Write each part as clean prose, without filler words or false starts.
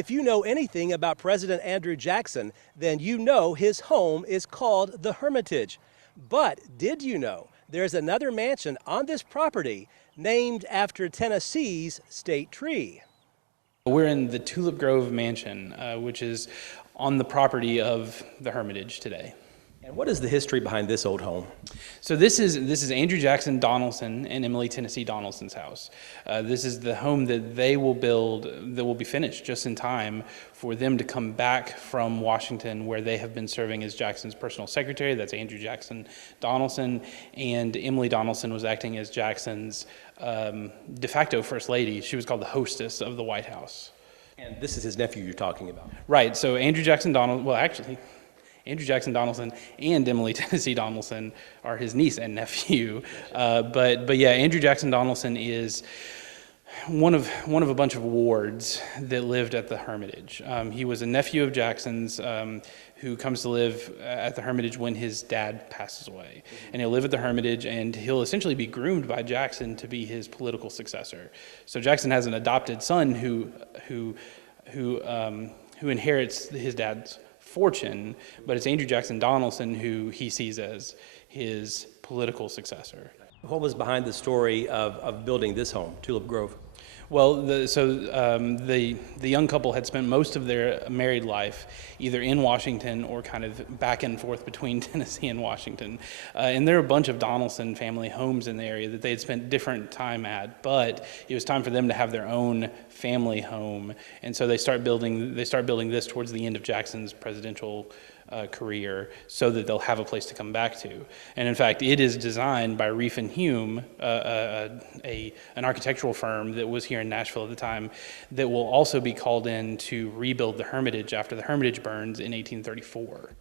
If you know anything about President Andrew Jackson, then you know his home is called the Hermitage. But did you know there's another mansion on this property named after Tennessee's state tree? We're in the Tulip Grove Mansion, which is on the property of the Hermitage today. And what is the history behind this old home? So this is Andrew Jackson Donaldson and Emily Tennessee Donaldson's house. This is the home that they will build that will be finished just in time for them to come back from Washington, where they have been serving as Jackson's personal secretary. That's Andrew Jackson Donaldson, and Emily Donaldson was acting as Jackson's de facto first lady. She was called the hostess of the White House. And this is his nephew you're talking about. Right, so Andrew Jackson Andrew Jackson Donaldson and Emily Tennessee Donaldson are his niece and nephew. But yeah, Andrew Jackson Donaldson is one of a bunch of wards that lived at the Hermitage. He was a nephew of Jackson's who comes to live at the Hermitage when his dad passes away. And he'll live at the Hermitage, and he'll essentially be groomed by Jackson to be his political successor. So Jackson has an adopted son who inherits his dad's fortune, but it's Andrew Jackson Donaldson who he sees as his political successor. What was behind the story of building this home, Tulip Grove? Well, the young couple had spent most of their married life either in Washington or kind of back and forth between Tennessee and Washington. And there are a bunch of Donaldson family homes in the area that they had spent different time at, but it was time for them to have their own family home. And so they start building this towards the end of Jackson's presidential career so that they'll have a place to come back to. And in fact, it is designed by Reef and Hume, an architectural firm that was here in Nashville at the time, that will also be called in to rebuild the Hermitage after the Hermitage burns in 1834.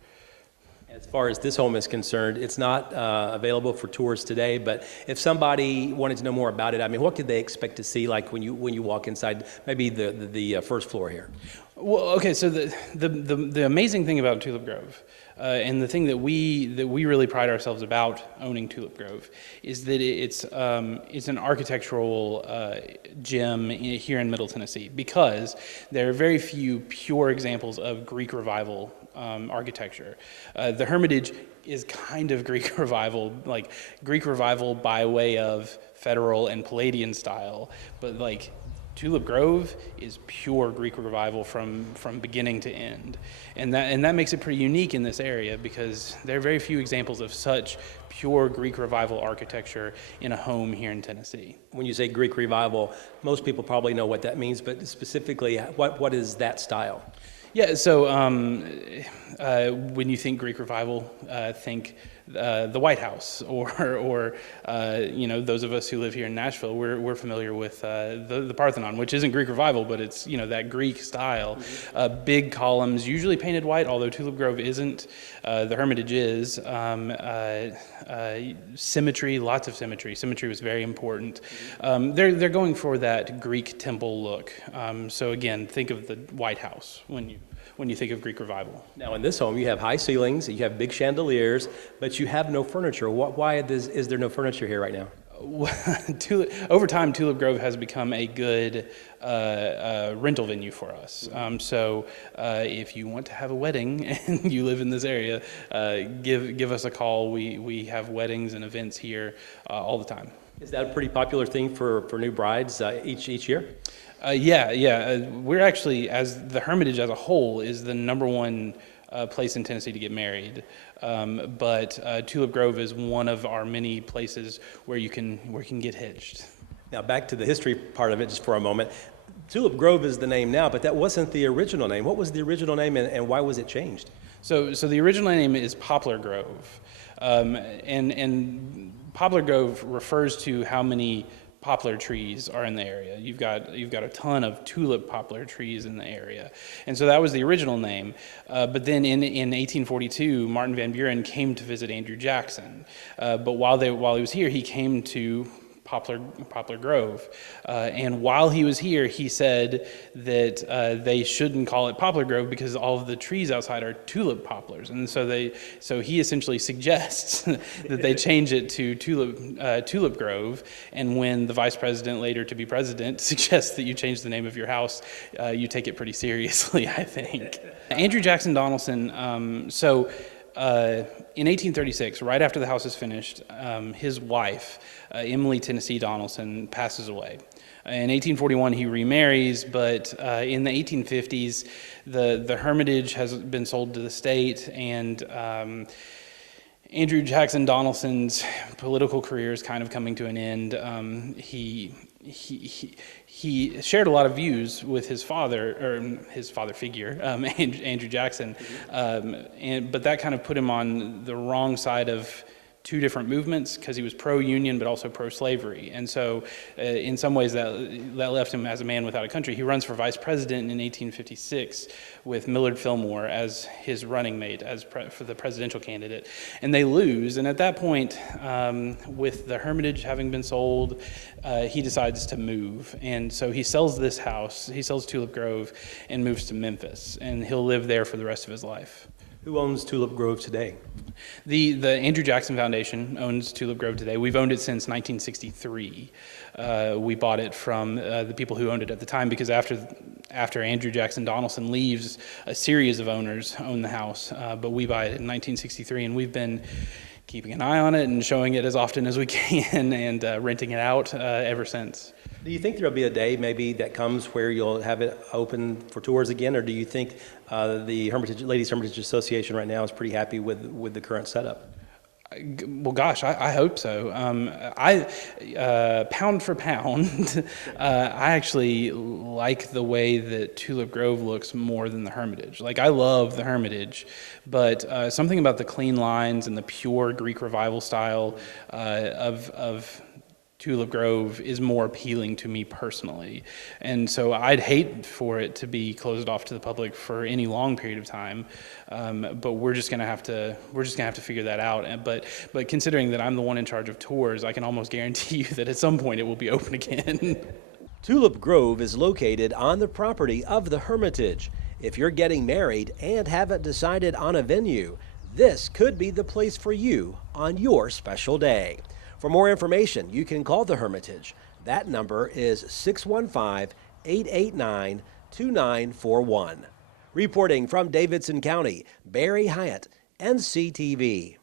As far as this home is concerned, it's not available for tours today, but if somebody wanted to know more about it, I mean, what could they expect to see, like when you walk inside, maybe the first floor here? Well, okay, so the amazing thing about Tulip Grove, and the thing that we really pride ourselves about owning Tulip Grove, is that it's an architectural gem here in Middle Tennessee, because there are very few pure examples of Greek Revival architecture. The Hermitage is kind of Greek Revival, like Greek Revival by way of Federal and Palladian style, but like Tulip Grove is pure Greek Revival from beginning to end. And that makes it pretty unique in this area, because there are very few examples of such pure Greek Revival architecture in a home here in Tennessee. When you say Greek Revival, most people probably know what that means, but specifically, what is that style? Yeah, so when you think Greek Revival, think the White House, or those of us who live here in Nashville, we're familiar with the Parthenon, which isn't Greek Revival, but it's that Greek style. Big columns, usually painted white, although Tulip Grove isn't. The Hermitage is. Symmetry, lots of symmetry. Symmetry was very important. They're going for that Greek temple look. So again, think of the White House when you think of Greek Revival. Now in this home, you have high ceilings, you have big chandeliers, but you have no furniture. Why is there no furniture here right now? Over time, Tulip Grove has become a good rental venue for us. So if you want to have a wedding and you live in this area, give us a call. We have weddings and events here all the time. Is that a pretty popular thing for new brides each year? Yeah. We're actually, as the Hermitage as a whole, is the #1 place in Tennessee to get married. But Tulip Grove is one of our many places where you can get hitched. Now back to the history part of it just for a moment. Tulip Grove is the name now, but that wasn't the original name. What was the original name, and why was it changed? So the original name is Poplar Grove, and Poplar Grove refers to how many poplar trees are in the area. You've got a ton of tulip poplar trees in the area, and so that was the original name. But then in 1842, Martin Van Buren came to visit Andrew Jackson. But while he was here, he came to Poplar Grove. And while he was here, he said that they shouldn't call it Poplar Grove because all of the trees outside are tulip poplars. And so he essentially suggests that they change it to Tulip Grove. And when the vice president, later to be president, suggests that you change the name of your house, you take it pretty seriously, I think. Andrew Jackson Donaldson, in 1836, right after the house is finished, his wife, Emily Tennessee Donaldson, passes away. In 1841, he remarries, but in the 1850s, the Hermitage has been sold to the state, and Andrew Jackson Donaldson's political career is kind of coming to an end. He shared a lot of views with his father, or his father figure, Andrew Jackson, but that kind of put him on the wrong side of two different movements because he was pro-union but also pro-slavery. And so in some ways that left him as a man without a country. He runs for vice president in 1856 with Millard Fillmore as his running mate for the presidential candidate. And they lose. And at that point, with the Hermitage having been sold, he decides to move. And so he sells this house, he sells Tulip Grove, and moves to Memphis. And he'll live there for the rest of his life. Who owns Tulip Grove today? The Andrew Jackson Foundation owns Tulip Grove today. We've owned it since 1963. We bought it from the people who owned it at the time because after Andrew Jackson Donaldson leaves, a series of owners own the house. But we buy it in 1963, and we've been keeping an eye on it and showing it as often as we can and renting it out ever since. Do you think there'll be a day maybe that comes where you'll have it open for tours again, or do you think the Ladies Hermitage Association right now is pretty happy with the current setup? Well, gosh, I hope so. Pound for pound, I actually like the way that Tulip Grove looks more than the Hermitage. Like, I love the Hermitage, but something about the clean lines and the pure Greek Revival style of Tulip Grove is more appealing to me personally. And so I'd hate for it to be closed off to the public for any long period of time. But we're just gonna have to figure that out. But considering that I'm the one in charge of tours, I can almost guarantee you that at some point it will be open again. Tulip Grove is located on the property of the Hermitage. If you're getting married and haven't decided on a venue, this could be the place for you on your special day. For more information, you can call the Hermitage. That number is 615-889-2941. Reporting from Davidson County, Barry Hyatt, NCTV.